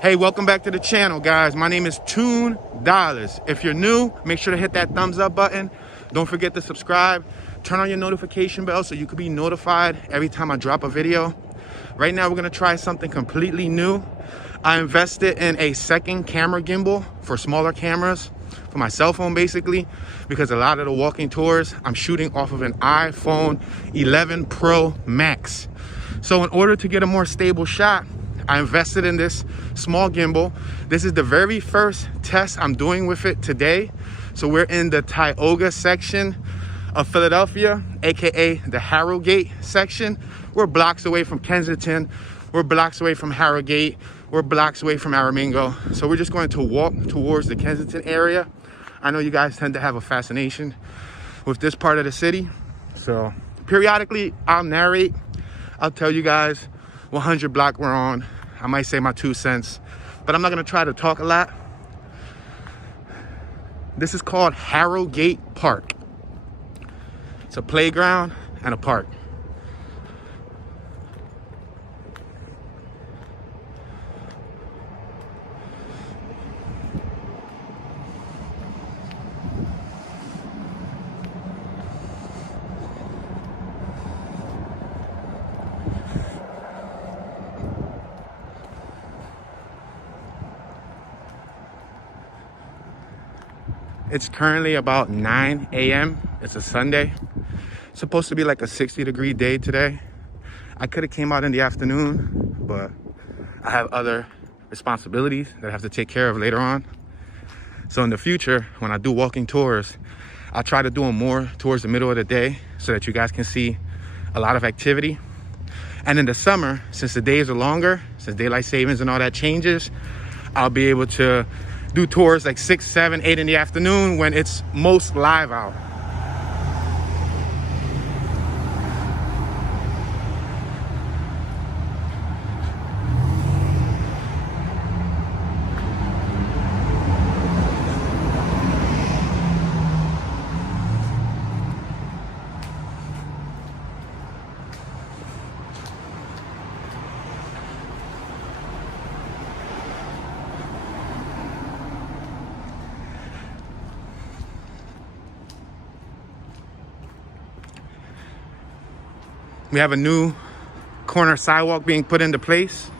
Hey, welcome back to the channel, guys. My name is Toon Dollars. If you're new, make sure to hit that thumbs up button. Don't forget to subscribe. Turn on your notification bell so you can be notified every time I drop a video. Right now, we're gonna try something completely new. I invested in a second camera gimbal for smaller cameras, for my cell phone basically, because a lot of the walking tours, I'm shooting off of an iPhone 11 Pro Max. So in order to get a more stable shot, I invested in this small gimbal. This is the very first test I'm doing with it today. So we're in the Tioga section of Philadelphia, AKA the Harrogate section. We're blocks away from Kensington. We're blocks away from Harrogate. We're blocks away from Aramingo. So we're just going to walk towards the Kensington area. I know you guys tend to have a fascination with this part of the city. So periodically I'll narrate. I'll tell you guys what 100 block we're on. I might say my 2 cents, but I'm not gonna try to talk a lot. This is called Harrogate Park. It's a playground and a park. It's currently about 9 a.m. It's a Sunday. It's supposed to be like a 60-degree day today. I could have came out in the afternoon, but I have other responsibilities that I have to take care of later on. So in the future, when I do walking tours, I'll try to do them more towards the middle of the day so that you guys can see a lot of activity. And in the summer, since the days are longer, since daylight savings and all that changes, I'll be able to do tours like 6, 7, 8 in the afternoon when it's most live out. We have a new corner sidewalk being put into place.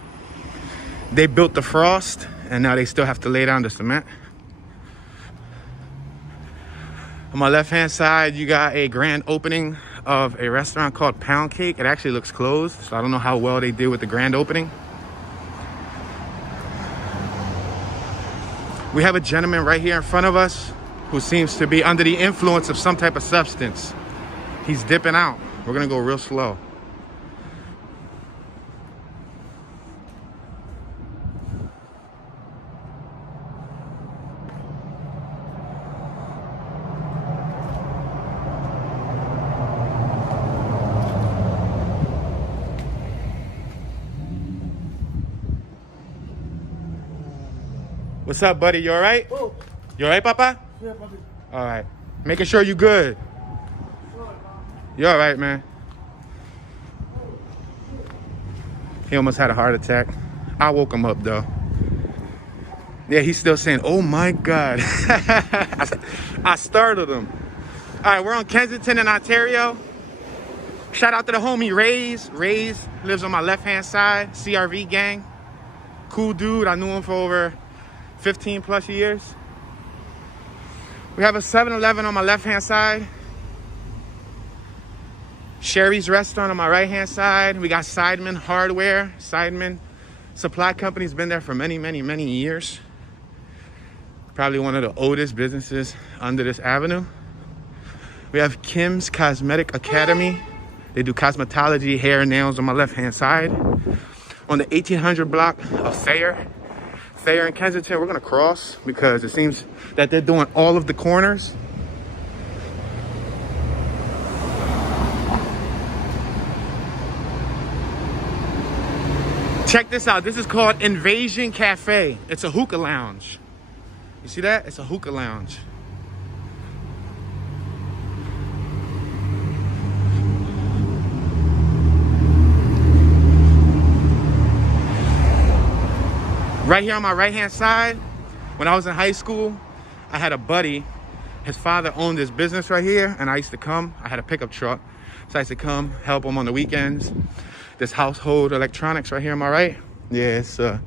They built the frost and now they still have to lay down the cement. On my left hand side, you got a grand opening of a restaurant called Pound Cake. It actually looks closed, so I don't know how well they did with the grand opening. We have a gentleman right here in front of us who seems to be under the influence of some type of substance. He's dipping out. We're gonna go real slow. What's up, buddy? You all right? Oh. You all right, Papa? Yeah, buddy. All right. Making sure you good. You all right, man? He almost had a heart attack. I woke him up, though. Yeah, he's still saying, oh, my God. I startled him. All right, we're on Kensington in Ontario. Shout out to the homie Rays. Rays lives on my left-hand side, CRV gang. Cool dude. I knew him for over 15 plus years. We have a 7-Eleven on my left-hand side. Sherry's Restaurant on my right-hand side. We got Sideman Hardware. Sideman Supply Company's been there for many, many, many years. Probably one of the oldest businesses under this avenue. We have Kim's Cosmetic Academy. They do cosmetology, hair, and nails on my left-hand side. On the 1800 block of Thayer in Kensington, we're gonna cross because it seems that they're doing all of the corners. Check this out. This is called Invasion Cafe. It's a hookah lounge. You see that? It's a hookah lounge. Right here on my right-hand side, when I was in high school, I had a buddy. His father owned this business right here, and I used to come. I had a pickup truck, so I used to come help him on the weekends. This household electronics right here on my right. Yeah, it's a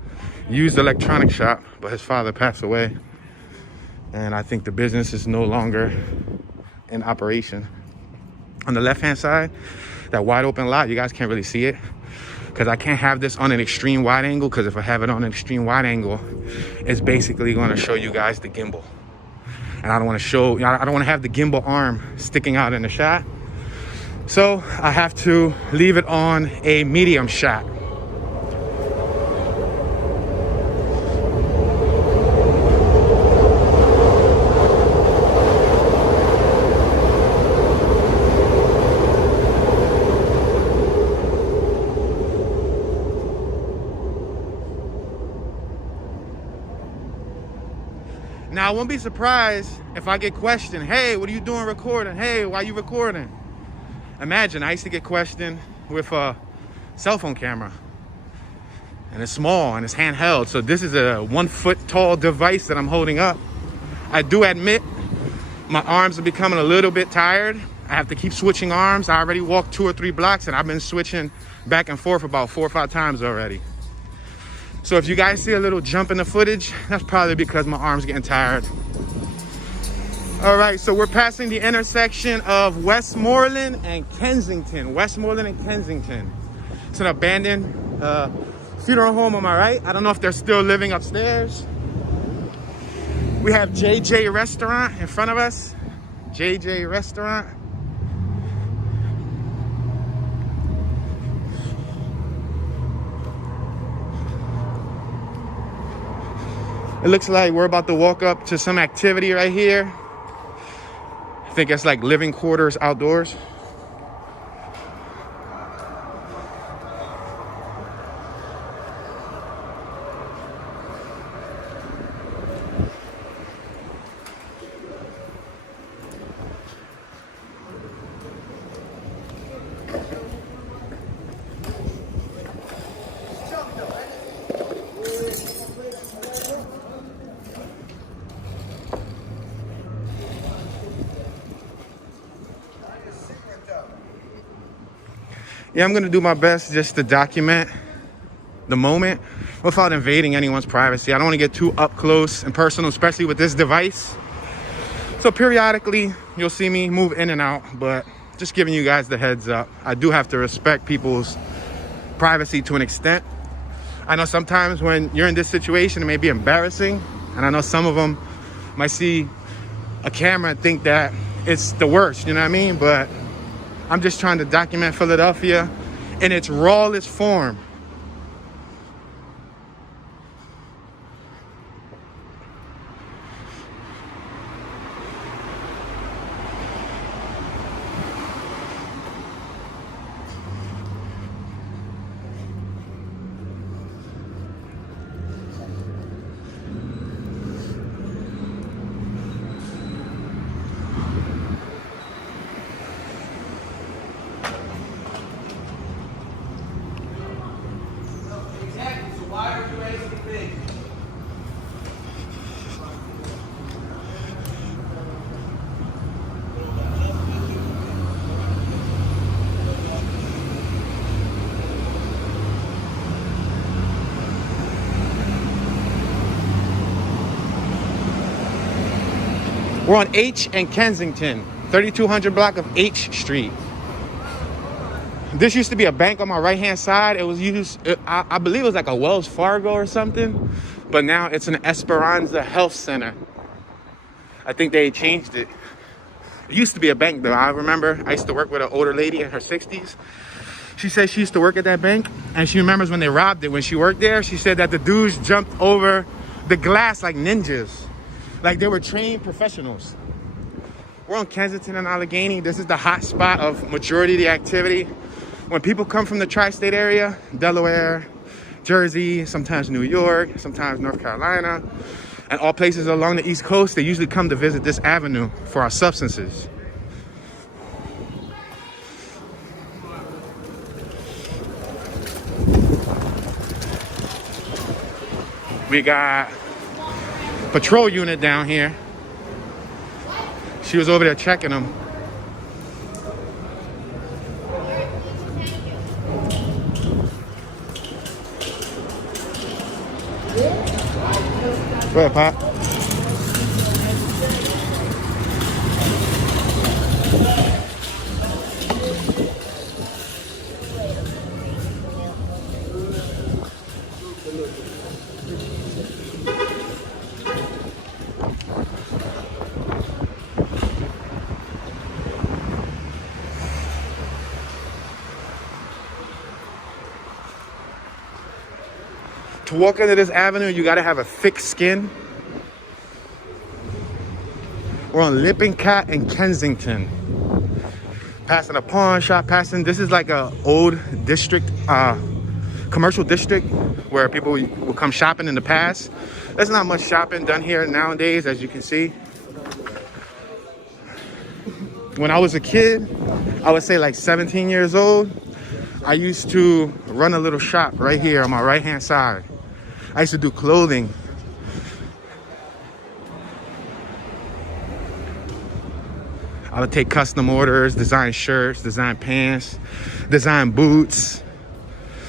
used electronic shop, but his father passed away. And I think the business is no longer in operation. On the left-hand side, that wide open lot, you guys can't really see it because I can't have this on an extreme wide angle, because if I have it on an extreme wide angle, it's basically going to show you guys the gimbal. And I don't want to show, I don't want to have the gimbal arm sticking out in the shot. So I have to leave it on a medium shot. Now, I won't be surprised if I get questioned. Hey, what are you doing recording? Hey, why are you recording? Imagine, I used to get questioned with a cell phone camera. And it's small and it's handheld. So this is a 1 foot tall device that I'm holding up. I do admit my arms are becoming a little bit tired. I have to keep switching arms. I already walked 2 or 3 blocks and I've been switching back and forth about 4 or 5 times already. So if you guys see a little jump in the footage, that's probably because my arm's getting tired. All right, so we're passing the intersection of Westmoreland and Kensington. Westmoreland and Kensington. It's an abandoned funeral home on my right. I don't know if they're still living upstairs. We have JJ Restaurant in front of us. JJ Restaurant. It looks like we're about to walk up to some activity right here. I think it's like living quarters outdoors. Yeah, I'm gonna do my best just to document the moment without invading anyone's privacy. I don't want to get too up close and personal, especially with this device. So periodically, you'll see me move in and out, but just giving you guys the heads up. I do have to respect people's privacy to an extent. I know sometimes when you're in this situation, it may be embarrassing. And I know some of them might see a camera and think that it's the worst, you know what I mean? But I'm just trying to document Philadelphia in its rawest form. We're on H and Kensington, 3200 block of H Street. This used to be a bank on my right-hand side. It was used, I believe it was like a Wells Fargo or something, but now it's an Esperanza Health Center. I think they changed it. It used to be a bank though. I remember I used to work with an older lady in her 60s. She said she used to work at that bank and she remembers when they robbed it. When she worked there, she said that the dudes jumped over the glass like ninjas. Like they were trained professionals. We're on Kensington and Allegheny. This is the hot spot of majority of the activity. When people come from the tri-state area, Delaware, Jersey, sometimes New York, sometimes North Carolina, and all places along the East Coast, they usually come to visit this avenue for our substances. We got patrol unit down here. She was over there checking them. Go ahead, Pop. To walk into this avenue, you gotta have a thick skin. We're on Lippincott and Kensington. Passing a pawn shop, this is like a old district, commercial district where people will come shopping in the past. There's not much shopping done here nowadays, as you can see. When I was a kid, I would say like 17 years old, I used to run a little shop right here on my right-hand side. I used to do clothing. I would take custom orders, design shirts, design pants, design boots.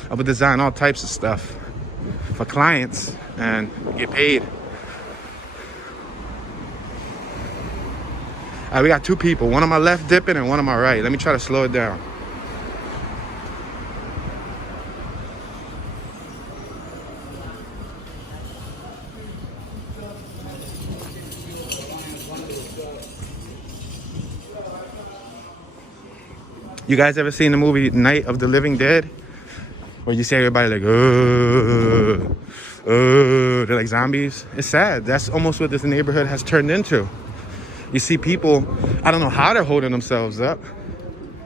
I would design all types of stuff for clients and get paid. All right, we got two people, one on my left dipping and one on my right. Let me try to slow it down. You guys ever seen the movie Night of the Living Dead? Where you see everybody like, they're like zombies. It's sad. That's almost what this neighborhood has turned into. You see people, I don't know how they're holding themselves up,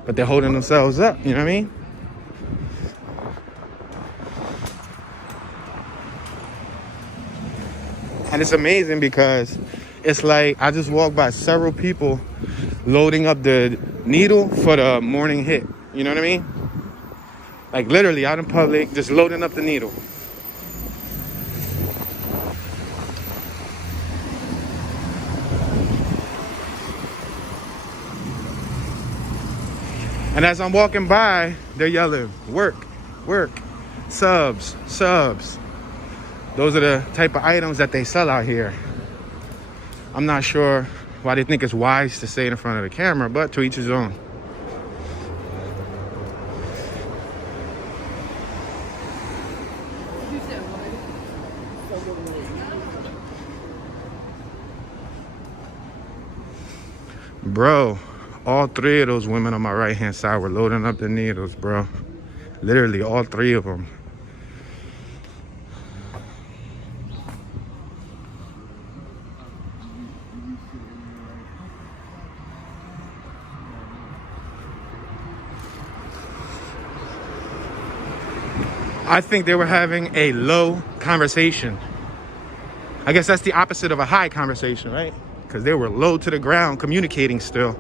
but they're holding themselves up, you know what I mean? And it's amazing because it's like I just walked by several people loading up the needle for the morning hit. You know what I mean? Like literally out in public, just loading up the needle. And as I'm walking by, they're yelling, work, work, subs, subs. Those are the type of items that they sell out here. I'm not sure why they think it's wise to say it in front of the camera, but to each his own. Bro, all three of those women on my right hand side were loading up the needles, bro. Literally all three of them. I think they were having a low conversation. I guess that's the opposite of a high conversation, right? Because they were low to the ground communicating still.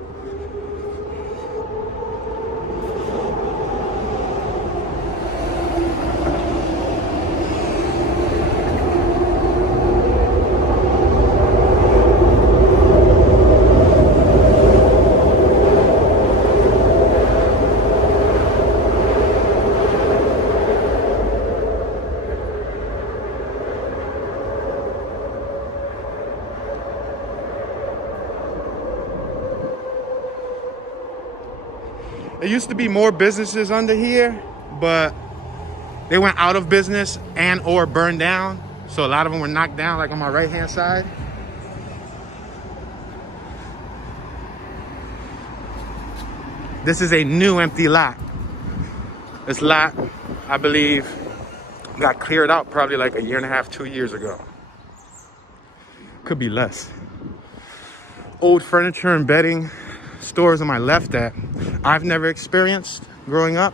There used to be more businesses under here, but they went out of business and or burned down. So a lot of them were knocked down, like on my right hand side. This is a new empty lot. This lot, I believe, got cleared out probably like a year and a half, 2 years ago. Could be less. Old furniture and bedding stores on my left that I've never experienced growing up.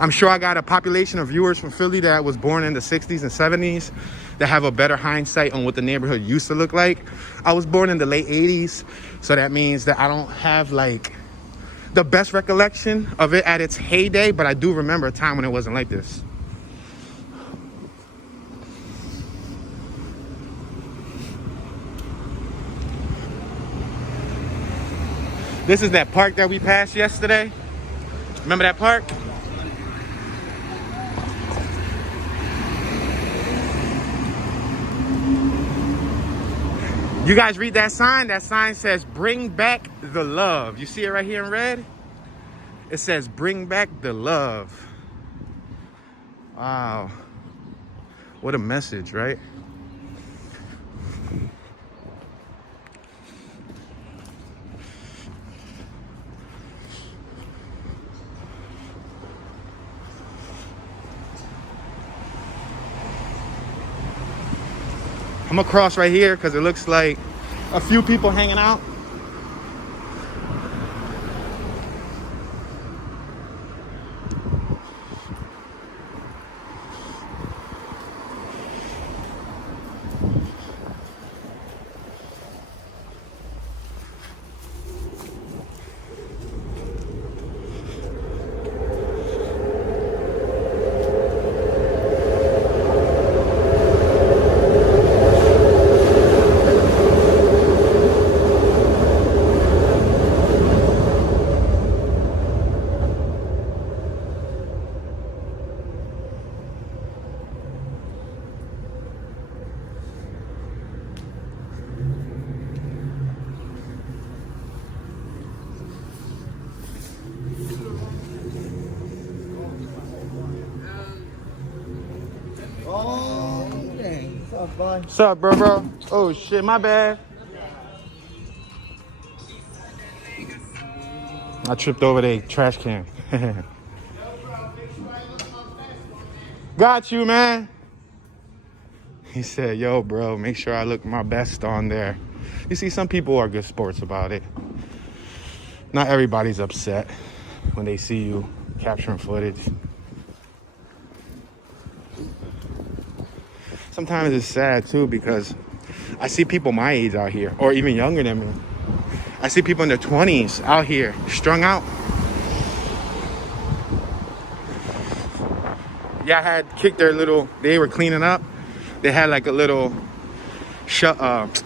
I'm sure I got a population of viewers from Philly that was born in the 60s and 70s that have a better hindsight on what the neighborhood used to look like. I was born in the late 80s, so that means that I don't have like the best recollection of it at its heyday, but I do remember a time when it wasn't like this. This is that park that we passed yesterday. Remember that park? You guys read that sign? That sign says, bring back the love. You see it right here in red? It says, bring back the love. Wow. What a message, right? I'm gonna cross right here because it looks like a few people hanging out. Oh, dang. What's up, bud? What's up, bro? Oh, shit, my bad. I tripped over the trash can. Got you, man. He said, yo, bro, make sure I look my best on there. You see, some people are good sports about it. Not everybody's upset when they see you capturing footage. Sometimes it's sad, too, because I see people my age out here, or even younger than me. I see people in their 20s out here, strung out. Yeah, I had kicked their little, they were cleaning up. They had like a little,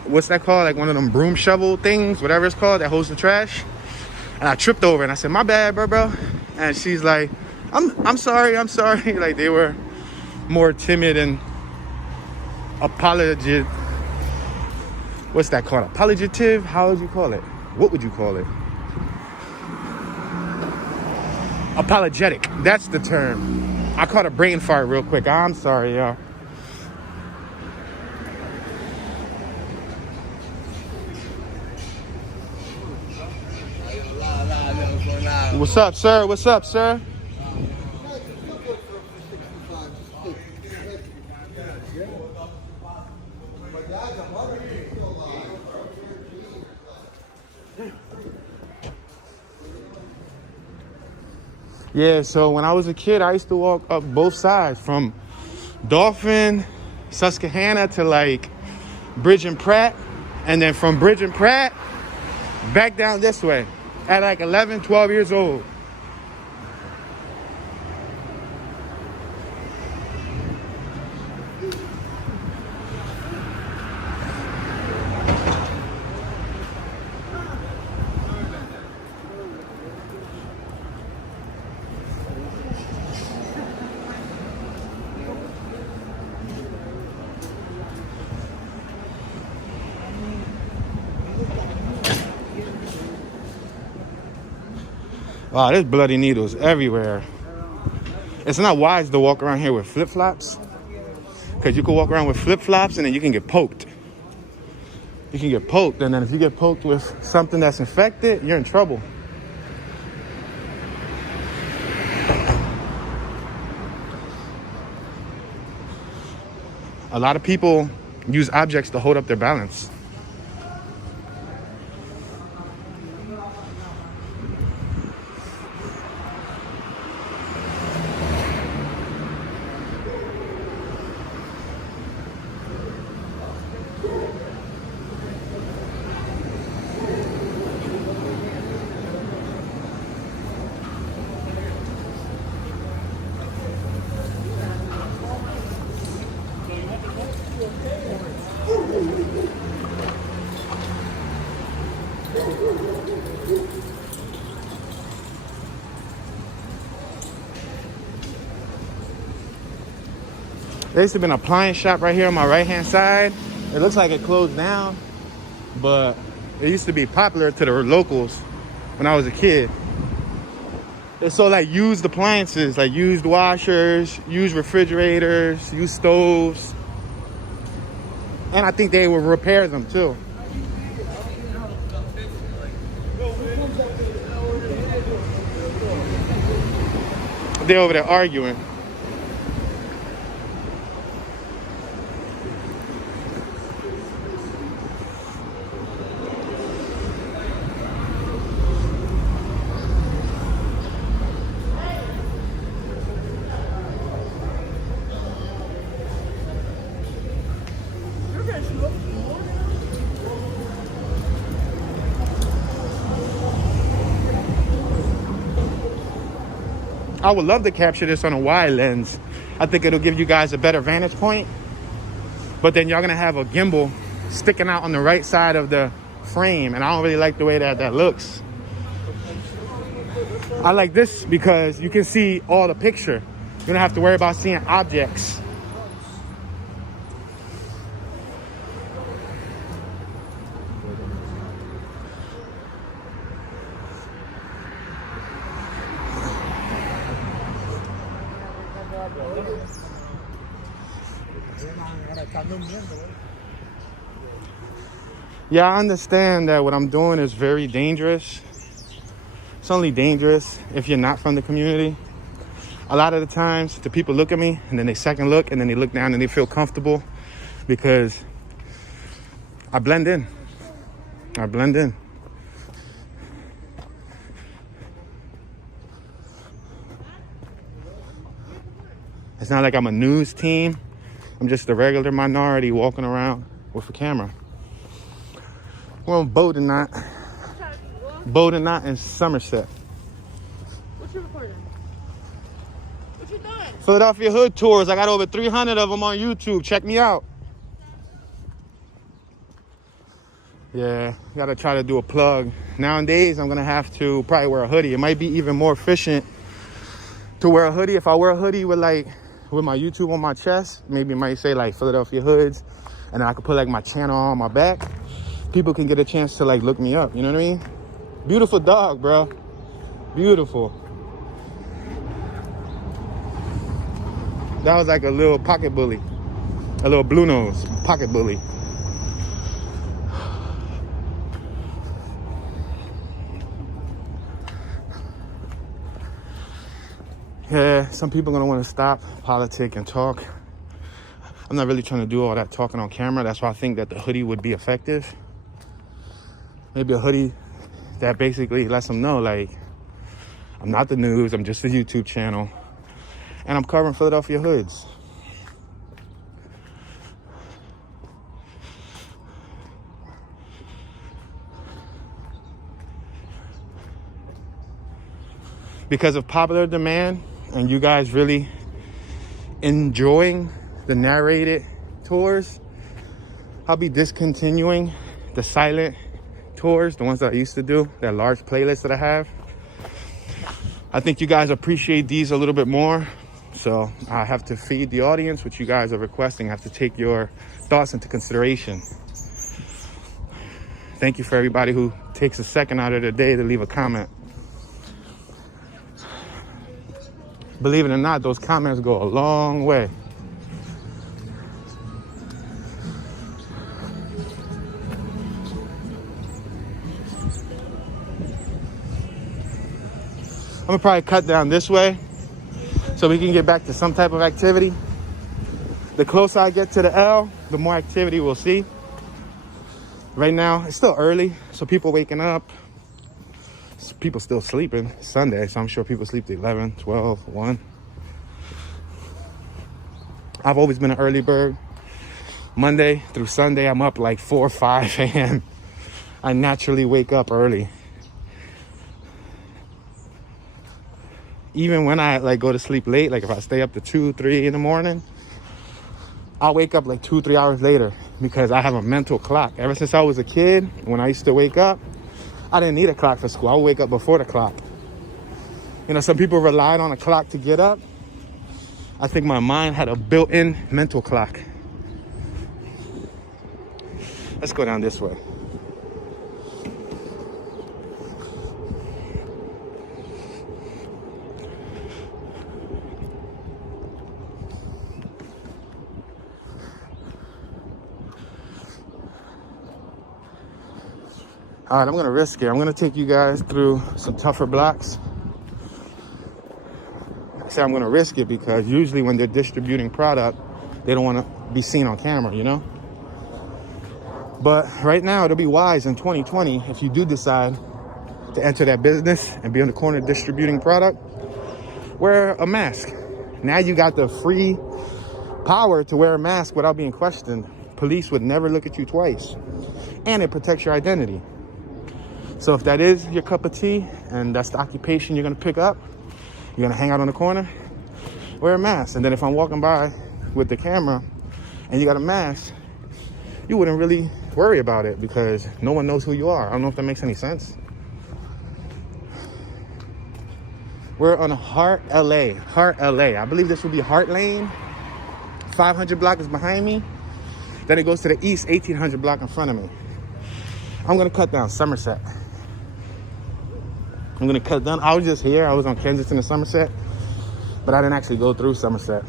what's that called? Like one of them broom shovel things, whatever it's called, that holds the trash. And I tripped over and I said, my bad, bro. And she's like, I'm sorry. Like they were more timid and apologetic. What's that called? Apologetive? How would you call it? What would you call it? Apologetic. That's the term. I caught a brain fart real quick. I'm sorry, y'all. What's up, sir? What's up, sir? Yeah, so when I was a kid, I used to walk up both sides from Dauphin, Susquehanna to like Bridge and Pratt. And then from Bridge and Pratt, back down this way at like 11, 12 years old. Wow, there's bloody needles everywhere. It's not wise to walk around here with flip-flops, because you can walk around with flip-flops and then you can get poked. You can get poked, and then if you get poked with something that's infected, you're in trouble. A lot of people use objects to hold up their balance. There used to be an appliance shop right here on my right-hand side. It looks like it closed down, but it used to be popular to the locals when I was a kid. They sold like used appliances, like used washers, used refrigerators, used stoves. And I think they would repair them too. They're over there arguing. I would love to capture this on a wide lens. I think it'll give you guys a better vantage point. But then y'all gonna have a gimbal sticking out on the right side of the frame, and I don't really like the way that looks. I like this because you can see all the picture. You don't have to worry about seeing objects. Yeah, I understand that what I'm doing is very dangerous. It's only dangerous if you're not from the community. A lot of the times, the people look at me and then they second look and then they look down and they feel comfortable because I blend in. I blend in. It's not like I'm a news team. I'm just a regular minority walking around with a camera. Well, Bowden Knot in Somerset. What you recording? What you doing? Philadelphia Hood Tours. I got over 300 of them on YouTube. Check me out. Yeah, gotta try to do a plug. Nowadays, I'm gonna have to probably wear a hoodie. It might be even more efficient to wear a hoodie. If I wear a hoodie with my YouTube on my chest, maybe it might say like Philadelphia Hoods, and I could put like my channel on my back. People can get a chance to like look me up, you know what I mean? Beautiful dog, bro. Beautiful. That was like a little pocket bully. A little blue nose pocket bully. Yeah, some people are gonna wanna stop, politic, and talk. I'm not really trying to do all that talking on camera. That's why I think that the hoodie would be effective. Maybe a hoodie that basically lets them know, like, I'm not the news, I'm just a YouTube channel, and I'm covering Philadelphia hoods. Because of popular demand and you guys really enjoying the narrated tours, I'll be discontinuing the silent tours, the ones that I used to do, that large playlist that I have. I think you guys appreciate these a little bit more, so I have to feed the audience what you guys are requesting. I have to take your thoughts into consideration. Thank you for everybody who takes a second out of their day to leave a comment. Believe it or not, those comments go a long way. I'm gonna probably cut down this way so we can get back to some type of activity. The closer I get to the L, the more activity we'll see. Right now, it's still early, so people waking up. People still sleeping. It's Sunday, so I'm sure people sleep to 11, 12, 1. I've always been an early bird. Monday through Sunday, I'm up like 4 or 5 a.m. I naturally wake up early. Even when I like go to sleep late, like if I stay up to 2, 3 in the morning, I'll wake up like 2, 3 hours later because I have a mental clock. Ever since I was a kid, when I used to wake up, I didn't need a clock for school. I would wake up before the clock. You know, some people relied on a clock to get up. I think my mind had a built-in mental clock. Let's go down this way. All right, I'm gonna risk it. I'm gonna take you guys through some tougher blocks. I say I'm gonna risk it because usually when they're distributing product, they don't wanna be seen on camera, you know? But right now, it'll be wise in 2020 if you do decide to enter that business and be on the corner distributing product, wear a mask. Now you got the free power to wear a mask without being questioned. Police would never look at you twice. And it protects your identity. So if that is your cup of tea and that's the occupation you're gonna pick up, you're gonna hang out on the corner, wear a mask. And then if I'm walking by with the camera and you got a mask, you wouldn't really worry about it because no one knows who you are. I don't know if that makes any sense. We're on Heart LA. I believe this will be Heart Lane. 500 block is behind me. Then it goes to the east, 1800 block in front of me. I'm gonna cut down Somerset. I'm gonna cut down. I was just here. I was on Kensington and Somerset, but I didn't actually go through Somerset.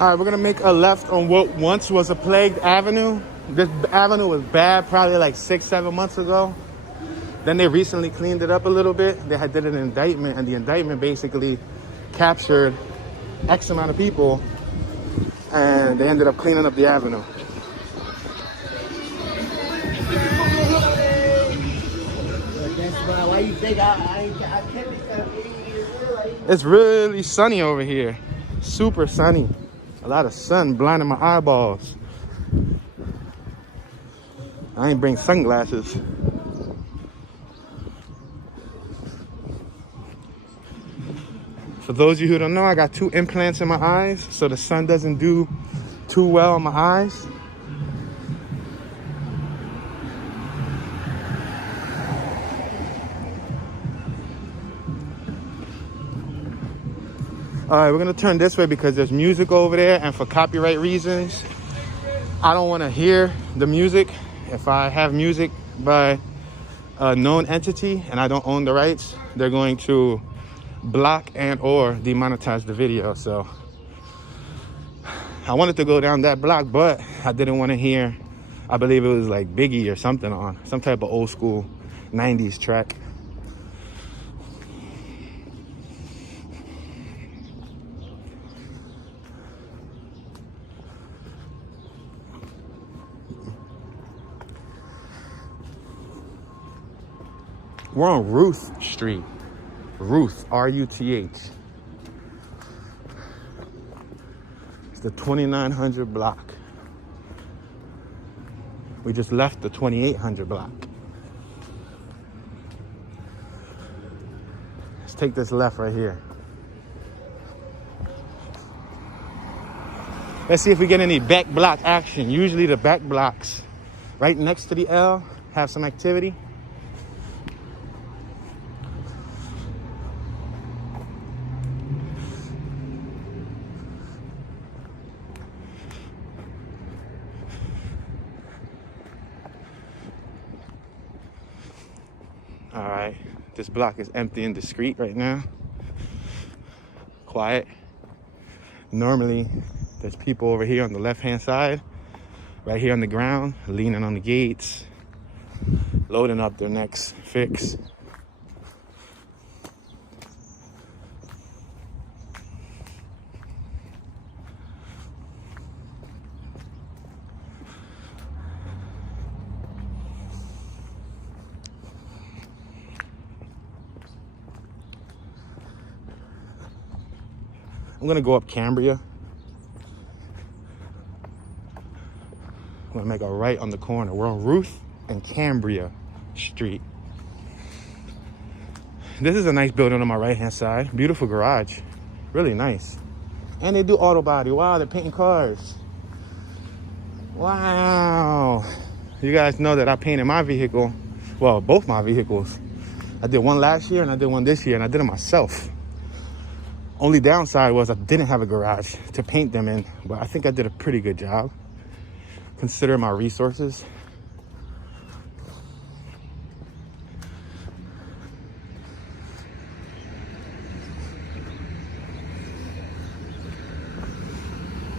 All right, we're gonna make a left on what once was a plagued avenue. This avenue was bad probably like 6-7 months ago. Then they recently cleaned it up a little bit. They did an indictment, and the indictment basically captured X amount of people, and they ended up cleaning up the avenue. Why you think I can't be 80 years old? It's really sunny over here. Super sunny. A lot of sun blinding my eyeballs. I ain't bring sunglasses. For those of you who don't know, I got 2 implants in my eyes, so the sun doesn't do too well on my eyes. All right, we're gonna turn this way because there's music over there, and for copyright reasons, I don't wanna hear the music. If I have music by a known entity and I don't own the rights, they're going to block and or demonetize the video. So I wanted to go down that block, but I didn't want to hear, I believe it was like Biggie or something on, some type of old school 90s track. We're on Ruth Street. Ruth, R-U-T-H. It's the 2900 block. We just left the 2800 block. Let's take this left right here. Let's see if we get any back block action. Usually the back blocks right next to the L have some activity. All right, this block is empty and discreet right now. Quiet. Normally, there's people over here on the left-hand side, right here on the ground, leaning on the gates, loading up their next fix. I'm gonna go up Cambria. I'm gonna make a right on the corner. We're on Ruth and Cambria Street. This is a nice building on my right-hand side. Beautiful garage, really nice. And they do auto body. Wow, they're painting cars. Wow. You guys know that I painted my vehicle, well, both my vehicles. I did one last year and I did one this year, and I did it myself. Only downside was I didn't have a garage to paint them in, but I think I did a pretty good job considering my resources.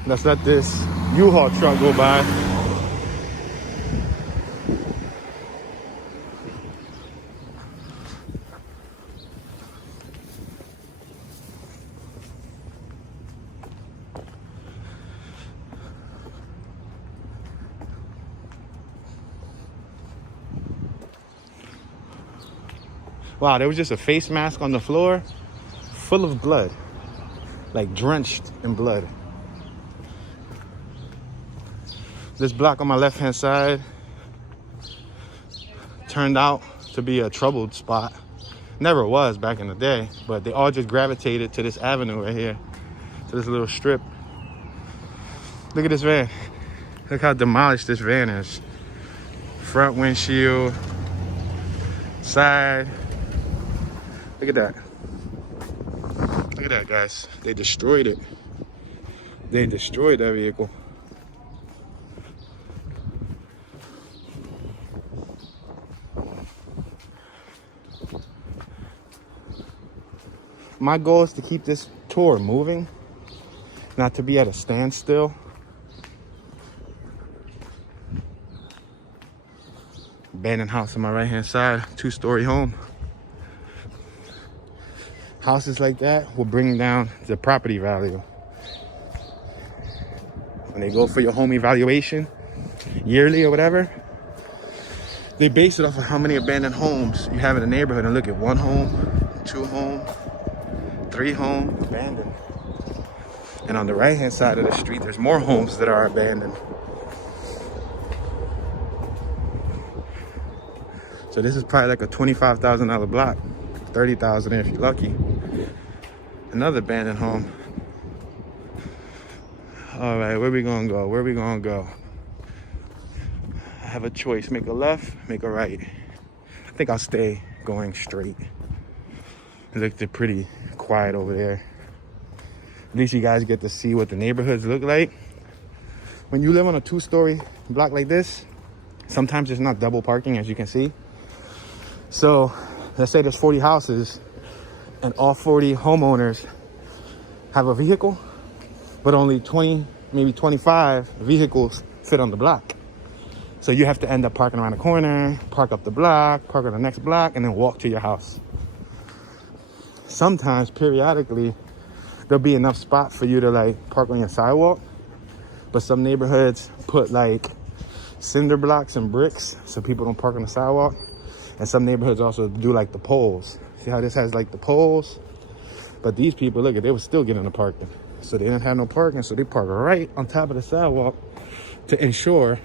Let's let this U-Haul truck go by. Wow, there was just a face mask on the floor full of blood, like drenched in blood. This block on my left-hand side turned out to be a troubled spot. Never was back in the day, but they all just gravitated to this avenue right here, to this little strip. Look at this van. Look how demolished this van is. Front windshield, side. Look at that. Look at that, guys. They destroyed it. They destroyed that vehicle. My goal is to keep this tour moving, not to be at a standstill. Abandoned house on my right-hand side, 2-story home. Houses like that will bring down the property value. When they go for your home evaluation, yearly or whatever, they base it off of how many abandoned homes you have in the neighborhood and look at 1 home, 2 home, 3 homes abandoned. And on the right-hand side of the street, there's more homes that are abandoned. So this is probably like a $25,000 block, $30,000 if you're lucky. Another abandoned home. All right, where we gonna go? Where we gonna go? I have a choice, make a left, make a right. I think I'll stay going straight. It looked pretty quiet over there. At least you guys get to see what the neighborhoods look like. When you live on a 2-story block like this, sometimes there's not double parking, as you can see. So let's say there's 40 houses and all 40 homeowners have a vehicle, but only 20, maybe 25 vehicles fit on the block. So you have to end up parking around the corner, park up the block, park on the next block, and then walk to your house. Sometimes, periodically, there'll be enough spot for you to like park on your sidewalk, but some neighborhoods put like cinder blocks and bricks so people don't park on the sidewalk. And some neighborhoods also do like the poles. See how this has like the poles? But these people, look, they were still getting the parking. So they didn't have no parking, so they parked right on top of the sidewalk to ensure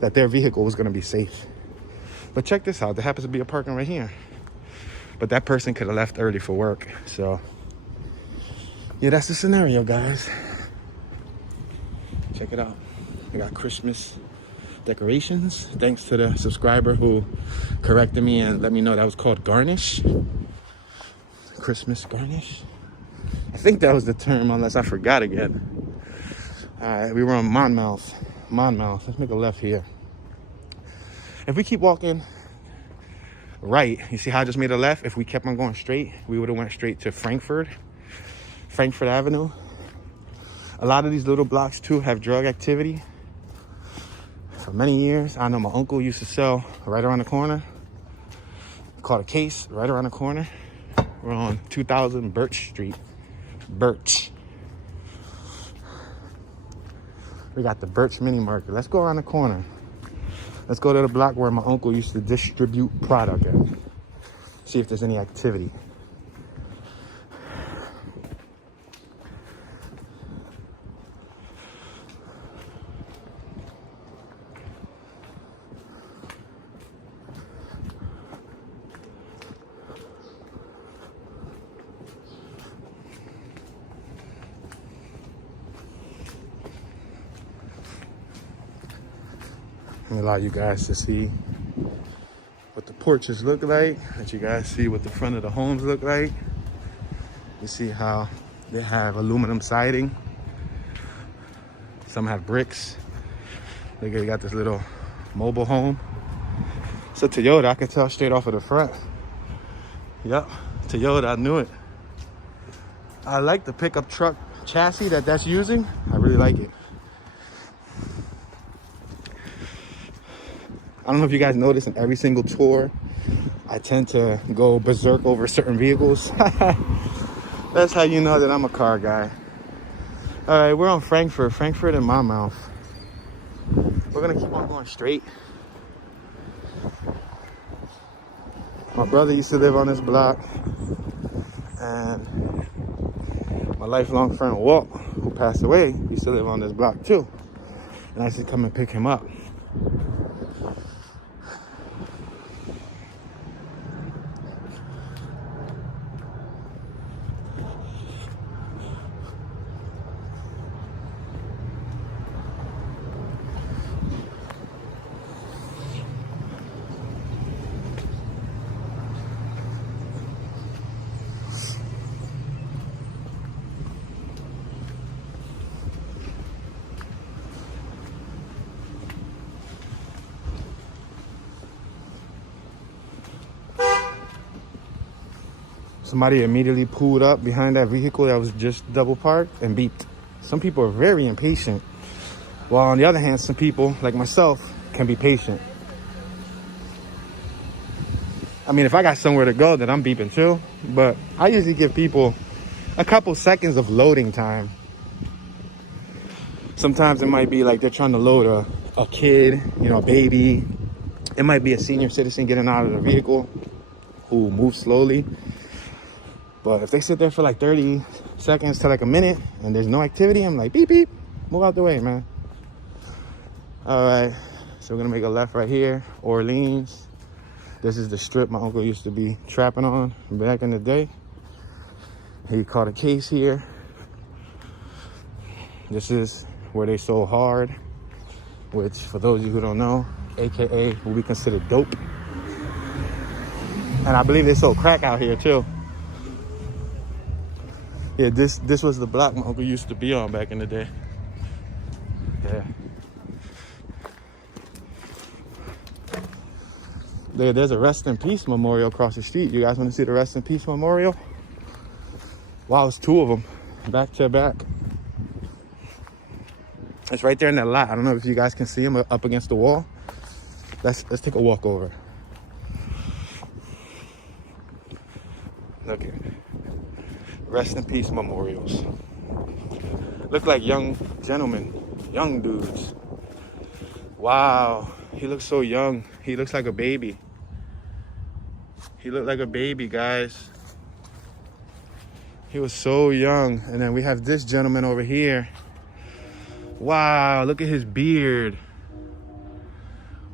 that their vehicle was gonna be safe. But check this out, there happens to be a parking right here. But that person could have left early for work. So yeah, that's the scenario, guys. Check it out. We got Christmas decorations, thanks to the subscriber who corrected me and let me know that was called garnish. Christmas garnish. I think that was the term, unless I forgot again. All right, we were on Monmouth. Let's make a left here. If we keep walking right, you see how I just made a left? If we kept on going straight, we would have went straight to Frankfurt Avenue. A lot of these little blocks too have drug activity. For many years, I know my uncle used to sell right around the corner. Called a case right around the corner. We're on 2000 Birch Street. Birch. We got the Birch Mini Market. Let's go around the corner. Let's go to the block where my uncle used to distribute product at. See if there's any activity. Let me allow you guys to see what the porches look like. Let you guys see what the front of the homes look like. You see how they have aluminum siding. Some have bricks. Look, they got this little mobile home. It's a Toyota. I can tell straight off of the front. Yep, Toyota, I knew it. I like the pickup truck chassis that's using. I really like it. I don't know if you guys notice in every single tour, I tend to go berserk over certain vehicles. That's how you know that I'm a car guy. All right, we're on Frankfurt and Monmouth. We're gonna keep on going straight. My brother used to live on this block, and my lifelong friend Walt, who passed away, used to live on this block too. And I used to come and pick him up. Somebody immediately pulled up behind that vehicle that was just double parked and beeped. Some people are very impatient. While on the other hand, some people, like myself, can be patient. I mean, if I got somewhere to go, then I'm beeping too. But I usually give people a couple seconds of loading time. Sometimes it might be like they're trying to load a kid, you know, a baby. It might be a senior citizen getting out of the vehicle who moves slowly. But if they sit there for like 30 seconds to like a minute and there's no activity, I'm like, beep, beep, move out the way, man. All right, so we're gonna make a left right here, Orleans. This is the strip my uncle used to be trapping on back in the day. He caught a case here. This is where they sold hard, which for those of you who don't know, AKA what we consider dope. And I believe they sold crack out here too. Yeah, this was the block my uncle used to be on back in the day. Yeah. There's a rest in peace memorial across the street. You guys want to see the rest in peace memorial? Wow, it's two of them, back to back. It's right there in that lot. I don't know if you guys can see them up against the wall. Let's take a walk over. Look at it. Rest in peace memorials. Look like young gentlemen, young dudes. Wow, he looks so young. He looks like a baby. He looked like a baby, guys. He was so young. And then we have this gentleman over here. Wow, look at his beard.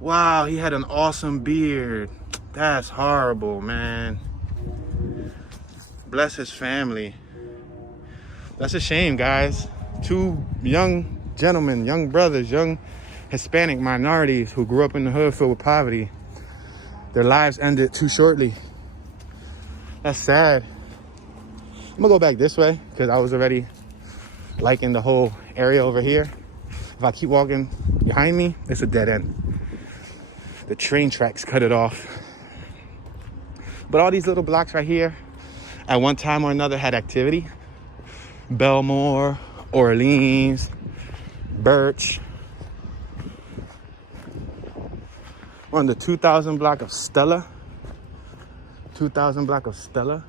Wow, he had an awesome beard. That's horrible, man. Bless his family. That's a shame, guys. Two young gentlemen, young brothers, young Hispanic minorities who grew up in the hood filled with poverty. Their lives ended too shortly. That's sad. I'm gonna go back this way because I was already liking the whole area over here. If I keep walking behind me, it's a dead end. The train tracks cut it off. But all these little blocks right here, at one time or another had activity. Belmore, Orleans, Birch. We're on the 2000 block of Stella. 2000 block of Stella.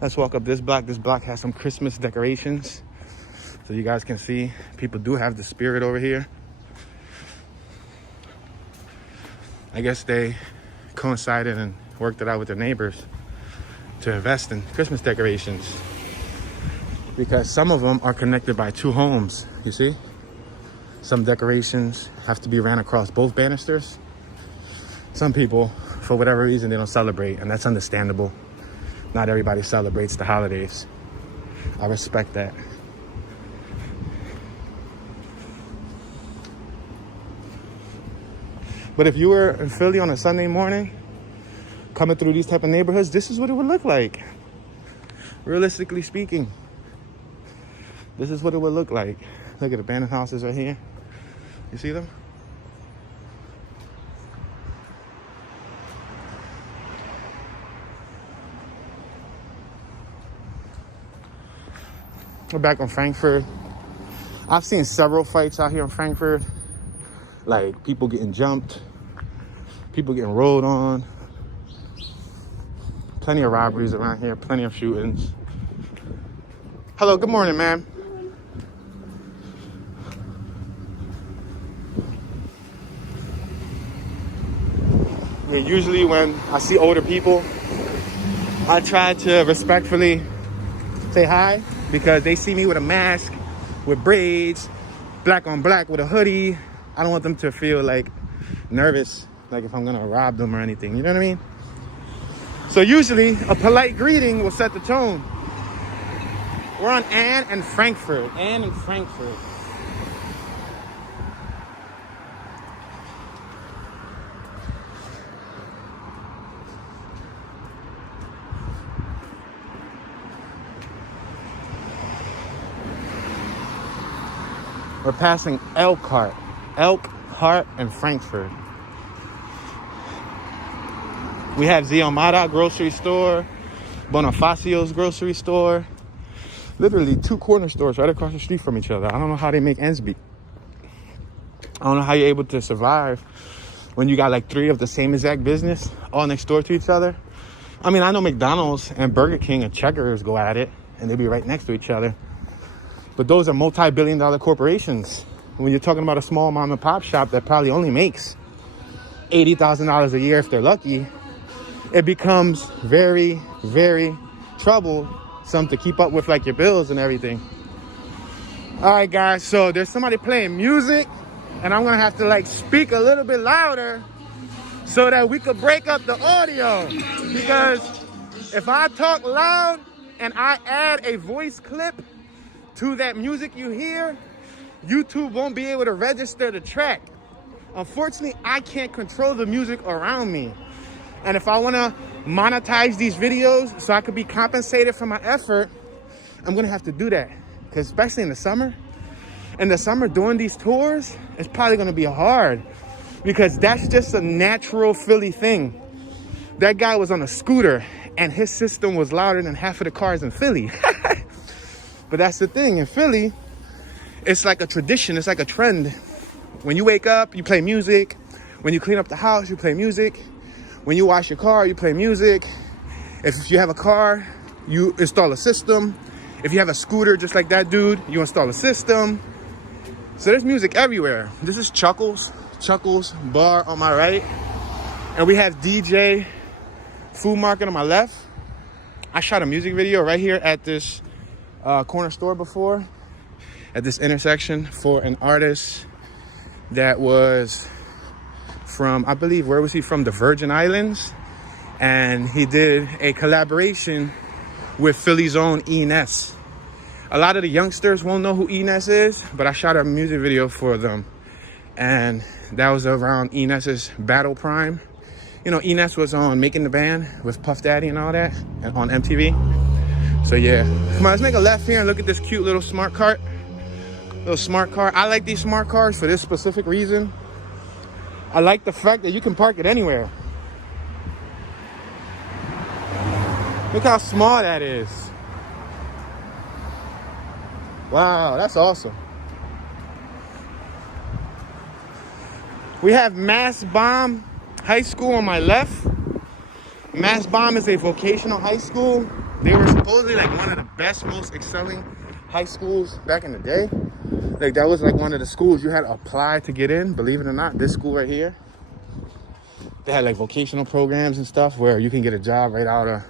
Let's walk up this block. This block has some Christmas decorations. So you guys can see, people do have the spirit over here. I guess they coincided and worked it out with their neighbors to invest in Christmas decorations. Because some of them are connected by two homes, you see? Some decorations have to be ran across both banisters. some people, for whatever reason, they don't celebrate, and that's understandable. Not everybody celebrates the holidays. I respect that. But if you were in Philly on a Sunday morning, coming through these type of neighborhoods, this is what it would look like. Realistically speaking, this is what it would look like. Look at the abandoned houses right here. You see them? We're back on Frankfurt. I've seen several fights out here in Frankfurt. Like people getting jumped, people getting rolled on. Plenty of robberies around here, plenty of shootings. Hello, good morning, ma'am. Yeah, usually when I see older people, I try to respectfully say hi because they see me with a mask, with braids, black on black with a hoodie. I don't want them to feel like nervous, like if I'm gonna rob them or anything, you know what I mean? So usually a polite greeting will set the tone. We're on Ann and Frankfurt. Ann and Frankfurt. We're passing Elkhart and Frankfurt. We have Ziomada grocery store, Bonifacio's grocery store. Literally 2 corner stores right across the street from each other. I don't know how they make ends meet. I don't know how you're able to survive when you got like 3 of the same exact business all next door to each other. I mean, I know McDonald's and Burger King and Checkers go at it and they be right next to each other. But those are multi-billion-dollar corporations. When you're talking about a small mom and pop shop that probably only makes $80,000 a year if they're lucky, it becomes very, very troublesome to keep up with like your bills and everything. All right, guys, so there's somebody playing music and I'm gonna have to like speak a little bit louder so that we could break up the audio, because if I talk loud and I add a voice clip to that music you hear, YouTube won't be able to register the track. Unfortunately, I can't control the music around me. And if I want to monetize these videos so I could be compensated for my effort, I'm going to have to do that. Because especially in the summer, doing these tours, it's probably going to be hard. Because that's just a natural Philly thing. That guy was on a scooter and his system was louder than half of the cars in Philly. But that's the thing, in Philly, it's like a tradition, it's like a trend. When you wake up, you play music. When you clean up the house, you play music. When you wash your car, you play music. If you have a car, you install a system. If you have a scooter just like that dude, you install a system. So there's music everywhere. This is Chuckles bar on my right. And we have DJ Food Market on my left. I shot a music video right here at this corner store before, at this intersection, for an artist that was from, I believe, where was he from? The Virgin Islands. And he did a collaboration with Philly's own E-Ness. A lot of the youngsters won't know who E-Ness is, but I shot a music video for them. And that was around E-Ness's Battle Prime. You know, E-Ness was on Making the Band with Puff Daddy and all that, and on MTV. So yeah, come on, let's make a left here and look at this cute little smart car. I like these smart cars for this specific reason. I like the fact that you can park it anywhere. Look how small that is. Wow, that's awesome. We have Mass Bomb High School on my left. Mass Bomb is a vocational high school. They were supposedly like one of the best, most excelling high schools back in the day. Like that was like one of the schools you had to apply to get in, believe it or not. This school right here, they had like vocational programs and stuff where you can get a job right out of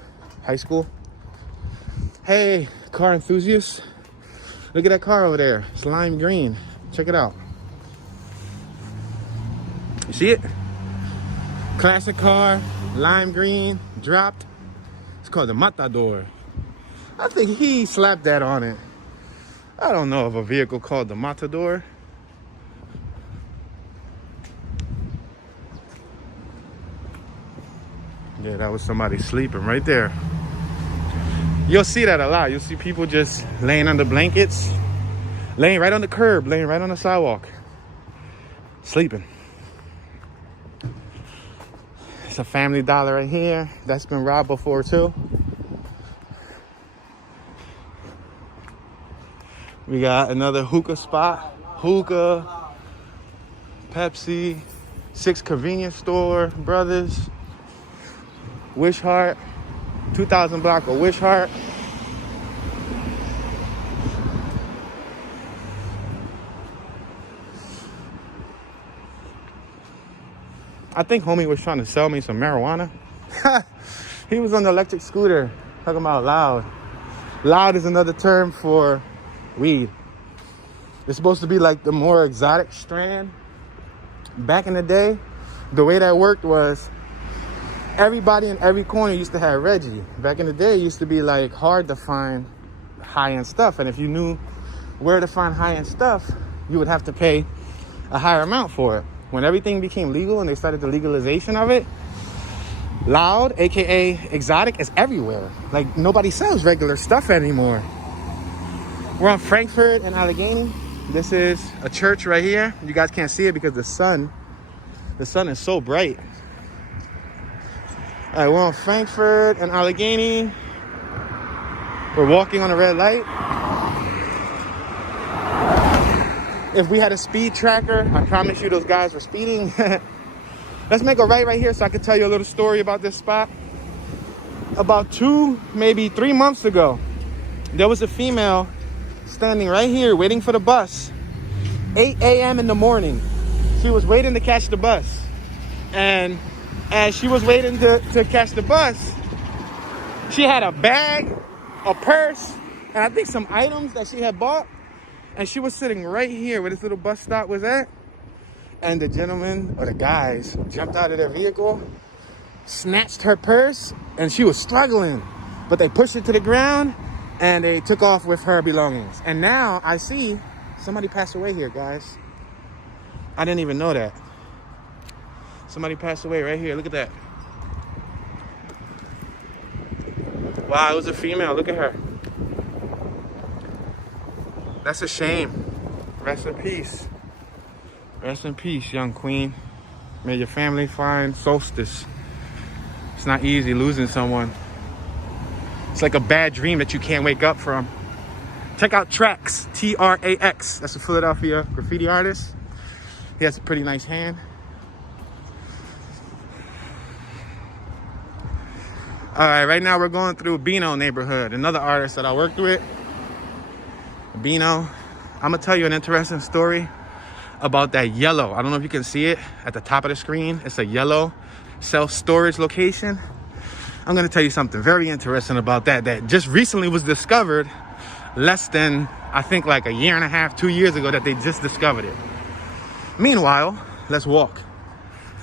high school. Hey, car enthusiasts, look at that car over there. It's lime green. Check it out. You see it? Classic car, lime green, dropped. It's called the Matador. I think he slapped that on it. I don't know of a vehicle called the Matador. Yeah, that was somebody sleeping right there. You'll see that a lot. You'll see people just laying under blankets, laying right on the curb, laying right on the sidewalk, sleeping. It's a Family Dollar right here. That's been robbed before too. We got another hookah spot. Hookah, Pepsi, 6 convenience store, Brothers, Wishart, 2000 block of Wishart. I think homie was trying to sell me some marijuana. He was on the electric scooter, talking about loud. Loud is another term for weed. It's supposed to be like the more exotic strand. Back in the day, the way that worked was everybody in every corner used to have Reggie. Back in the day, it used to be like hard to find high-end stuff. And if you knew where to find high-end stuff, you would have to pay a higher amount for it. When everything became legal and they started the legalization of it, loud, aka exotic, is everywhere. Like nobody sells regular stuff anymore. We're on Frankfurt and Allegheny. This is a church right here. You guys can't see it because the sun is so bright. All right, we're on Frankfurt and Allegheny. We're walking on a red light. If we had a speed tracker, I promise you those guys were speeding. Let's make a right here so I can tell you a little story about this spot. About 2, maybe 3 months ago, there was a female standing right here waiting for the bus. 8 a.m. in the morning. She was waiting to catch the bus. And as she was waiting to catch the bus, she had a bag, a purse, and I think some items that she had bought. And she was sitting right here where this little bus stop was at. And the gentleman, or the guys, jumped out of their vehicle, snatched her purse, and she was struggling. But they pushed it to the ground, and they took off with her belongings. And now I see somebody passed away here, guys. I didn't even know that. Somebody passed away right here. Look at that. Wow, it was a female. Look at her. That's a shame. Rest in peace. Rest in peace, young queen. May your family find solstice. It's not easy losing someone. It's like a bad dream that you can't wake up from. Check out Trax, T-R-A-X. That's a Philadelphia graffiti artist. He has a pretty nice hand. All right, right now we're going through Beano neighborhood, another artist that I worked with. Beano. I'm gonna tell you an interesting story about that yellow. I don't know if you can see it at the top of the screen. It's a yellow self-storage location. I'm gonna tell you something very interesting about that just recently was discovered less than, I think like a year and a half, 2 years ago that they just discovered it. Meanwhile, let's walk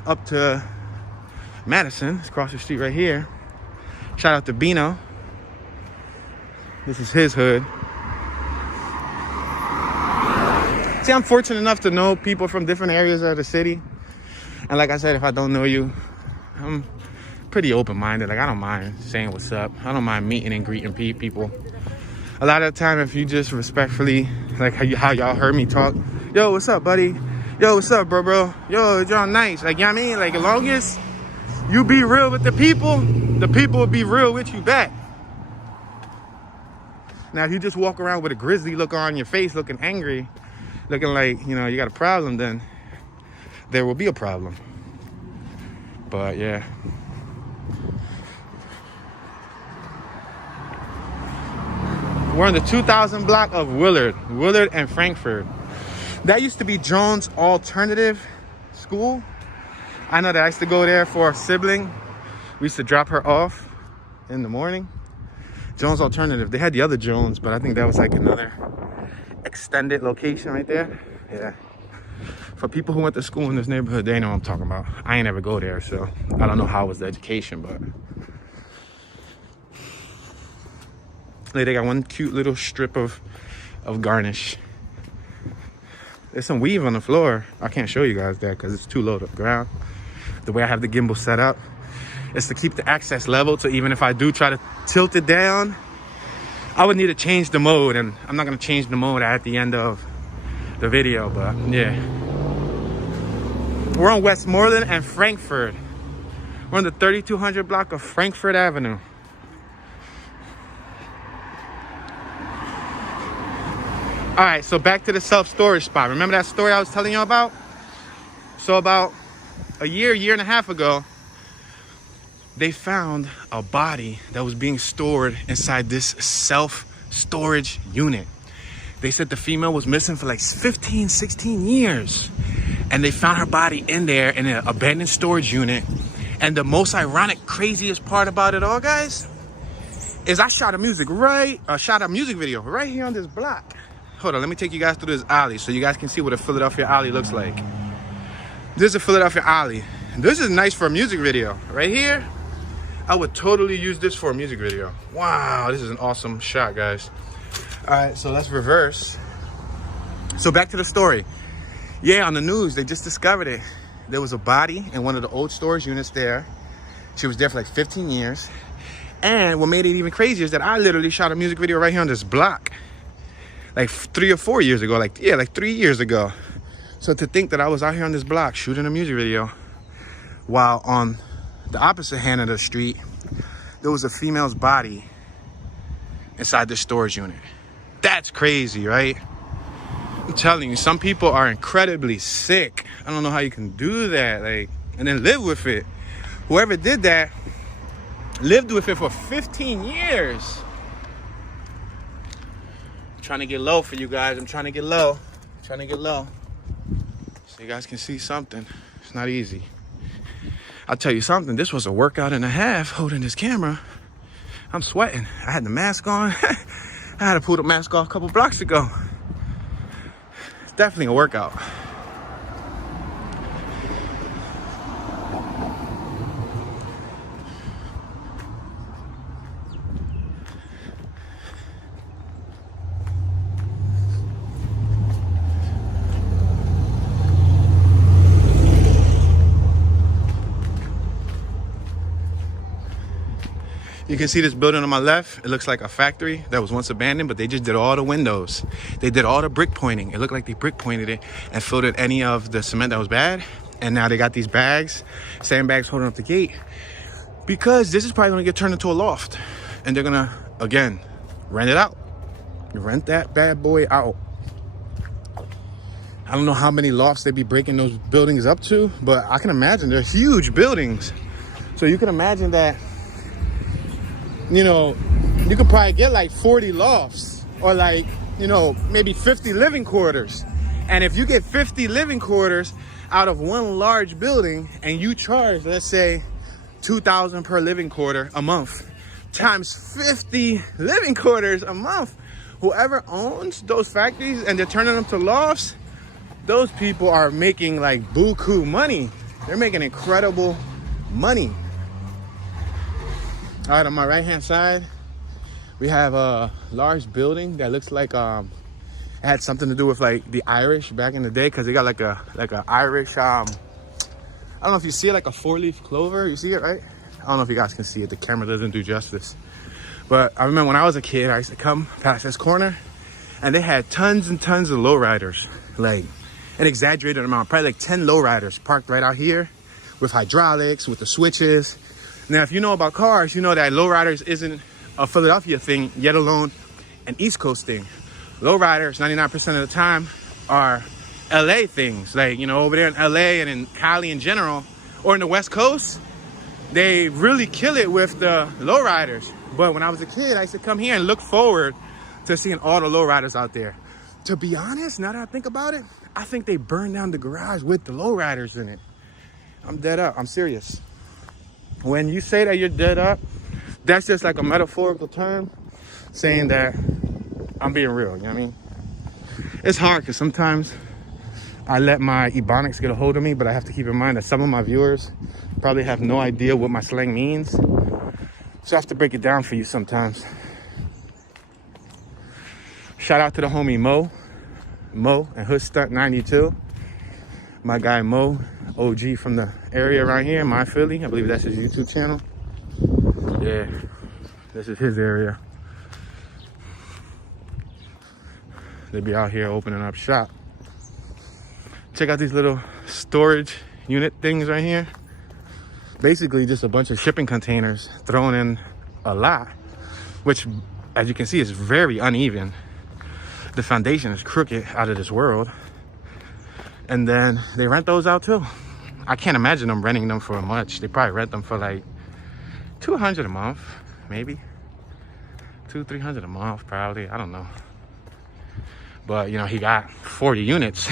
up to Madison. It's across the street right here. Shout out to Beano. This is his hood. See, I'm fortunate enough to know people from different areas of the city. And like I said, if I don't know you, I'm pretty open-minded. Like, I don't mind saying what's up. I don't mind meeting and greeting people. A lot of the time, if you just respectfully, like how y'all heard me talk, yo, what's up, buddy? Yo, what's up, bro? Yo, y'all nice. Like, you know what I mean? Like, as long as you be real with the people will be real with you back. Now, if you just walk around with a grizzly look on your face, looking angry, looking like, you know, you got a problem, then there will be a problem. But yeah. We're on the 2000 block of Willard and Frankfurt. That used to be Jones Alternative School. I know that I used to go there for a sibling. We used to drop her off in the morning. Jones Alternative. They had the other Jones, but I think that was like another extended location right there. Yeah. For people who went to school in this neighborhood, they know what I'm talking about. I ain't ever go there, so I don't know how was the education, but they got one cute little strip of garnish. There's some weave on the floor. I can't show you guys that because it's too low to the ground. The way I have the gimbal set up is to keep the access level, so even if I do try to tilt it down, I would need to change the mode, and I'm not gonna change the mode at the end of the video, but yeah. We're on Westmoreland and Frankfurt. We're on the 3200 block of Frankfurt Avenue. All right, so back to the self-storage spot. Remember that story I was telling you about? So about a year and a half ago, they found a body that was being stored inside this self-storage unit. They said the female was missing for like 15, 16 years. And they found her body in there in an abandoned storage unit. And the most ironic, craziest part about it all, guys, is I shot a music video right here on this block. Hold on, let me take you guys through this alley so you guys can see what a Philadelphia alley looks like. This is a Philadelphia alley. This is nice for a music video. Right here, I would totally use this for a music video. Wow, this is an awesome shot, guys. All right, so let's reverse. So back to the story. Yeah, on the news, they just discovered it. There was a body in one of the old storage units there. She was there for like 15 years. And what made it even crazier is that I literally shot a music video right here on this block. Like 3 or 4 years ago, like 3 years ago. So to think that I was out here on this block shooting a music video, while on the opposite hand of the street, there was a female's body inside the storage unit. That's crazy, right? I'm telling you, some people are incredibly sick. I don't know how you can do that, like, and then live with it. Whoever did that lived with it for 15 years. I'm trying to get low for you guys. I'm trying to get low. So you guys can see something. It's not easy. I'll tell you something. This was a workout and a half holding this camera. I'm sweating. I had the mask on. I had to pull the mask off a couple blocks ago. Definitely a workout. You can see this building on my left. It looks like a factory that was once abandoned, but they just did all the windows. They did all the brick pointing. It looked like they brick pointed it and filled in any of the cement that was bad. And now they got these bags, sandbags holding up the gate, because this is probably gonna get turned into a loft. And they're gonna, again, rent it out. Rent that bad boy out. I don't know how many lofts they be breaking those buildings up to, but I can imagine they're huge buildings. So you can imagine that, you know, you could probably get like 40 lofts or like, you know, maybe 50 living quarters. And if you get 50 living quarters out of one large building and you charge, let's say, $2,000 per living quarter a month, times 50 living quarters a month, whoever owns those factories and they're turning them to lofts, those people are making like buku money. They're making incredible money. All right, on my right hand side, we have a large building that looks like it had something to do with like the Irish back in the day, because they got like a Irish I don't know if you see it, like a 4-leaf clover. You see it, right? I don't know if you guys can see it. The camera doesn't do justice. But I remember when I was a kid, I used to come past this corner and they had tons and tons of lowriders, like an exaggerated amount, probably like 10 lowriders parked right out here with hydraulics, with the switches. Now, if you know about cars, you know that lowriders isn't a Philadelphia thing, yet alone an East Coast thing. Lowriders, 99% of the time, are LA things. Like, you know, over there in LA and in Cali in general, or in the West Coast, they really kill it with the lowriders. But when I was a kid, I used to come here and look forward to seeing all the lowriders out there. To be honest, now that I think about it, I think they burned down the garage with the lowriders in it. I'm dead up. I'm serious. When you say that you're dead up, that's just like a metaphorical term saying that I'm being real, you know what I mean? It's hard because sometimes I let my Ebonics get a hold of me, but I have to keep in mind that some of my viewers probably have no idea what my slang means. So I have to break it down for you sometimes. Shout out to the homie Mo and Hood Stunt 92. My guy Mo, OG from the area right here, my Philly. I believe that's his YouTube channel. Yeah, this is his area. They be out here opening up shop. Check out these little storage unit things right here. Basically just a bunch of shipping containers thrown in a lot, which as you can see is very uneven. The foundation is crooked out of this world. And then they rent those out too. I can't imagine them renting them for much. They probably rent them for like $200 a month, maybe $200-300 a month, probably. I don't know. But you know, he got 40 units.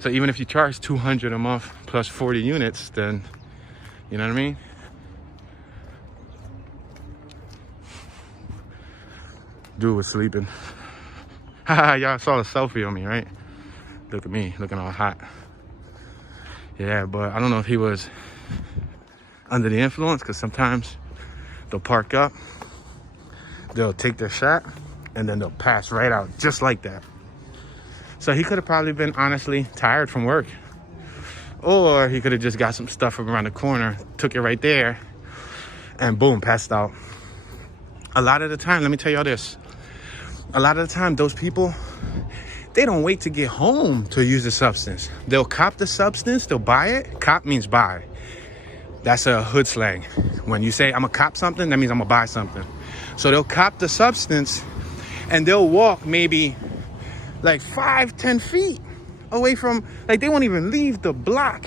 So even if you charge $200 a month plus 40 units, then you know what I mean? Dude was sleeping. Haha, y'all saw a selfie on me, right? Look at me, looking all hot. Yeah, but I don't know if he was under the influence, because sometimes they'll park up, they'll take their shot, and then they'll pass right out just like that. So he could have probably been honestly tired from work. Or he could have just got some stuff from around the corner, took it right there, and boom, passed out. A lot of the time, let me tell y'all this. A lot of the time, those people, they don't wait to get home to use the substance. They'll cop the substance, they'll buy it. Cop means buy. That's a hood slang. When you say, I'm gonna cop something, that means I'm gonna buy something. So they'll cop the substance, and they'll walk maybe like 5-10 feet away from, like they won't even leave the block,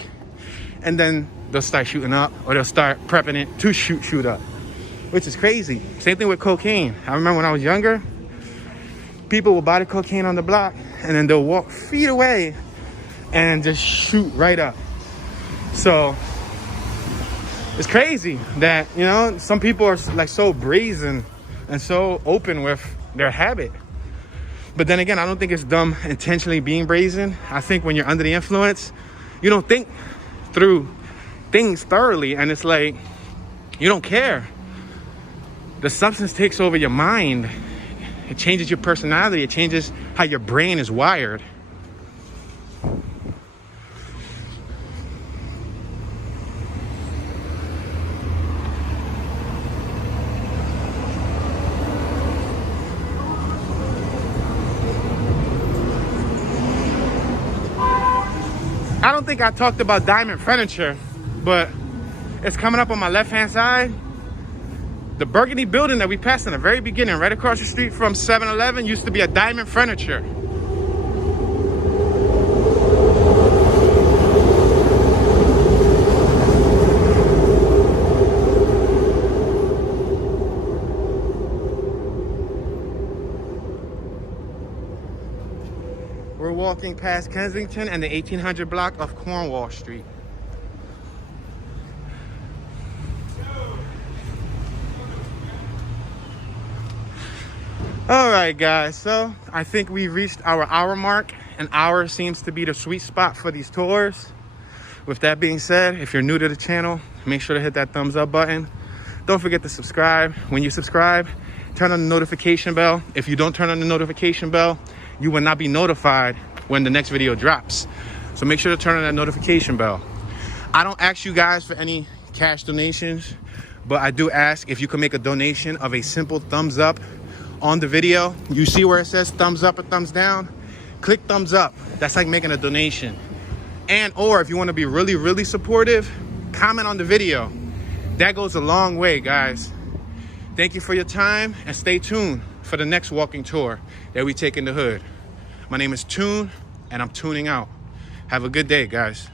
and then they'll start shooting up, or they'll start prepping it to shoot up, which is crazy. Same thing with cocaine. I remember when I was younger, people will buy the cocaine on the block, and then they'll walk feet away and just shoot right up. So it's crazy that, you know, some people are like so brazen and so open with their habit. But then again, I don't think it's dumb intentionally being brazen. I think when you're under the influence, you don't think through things thoroughly, and it's like, you don't care. The substance takes over your mind. It changes your personality. It changes how your brain is wired. I don't think I talked about Diamond Furniture, but it's coming up on my left-hand side. The burgundy building that we passed in the very beginning, right across the street from 7-Eleven, used to be a Diamond Furniture. We're walking past Kensington and the 1800 block of Cornwall Street. All right, guys, so I think we've reached our hour mark. An hour seems to be the sweet spot for these tours. With that being said, if you're new to the channel, make sure to hit that thumbs up button. Don't forget to subscribe. When you subscribe, turn on the notification bell. If you don't turn on the notification bell, you will not be notified when the next video drops. So make sure to turn on that notification bell. I don't ask you guys for any cash donations, but I do ask if you can make a donation of a simple thumbs up on the video. You see where it says thumbs up or thumbs down? Click thumbs up. That's like making a donation. And or if you want to be really, really supportive, comment on the video. That goes a long way, guys. Thank you for your time, and stay tuned for the next walking tour that we take in the hood. My name is Tune, and I'm tuning out. Have a good day, guys.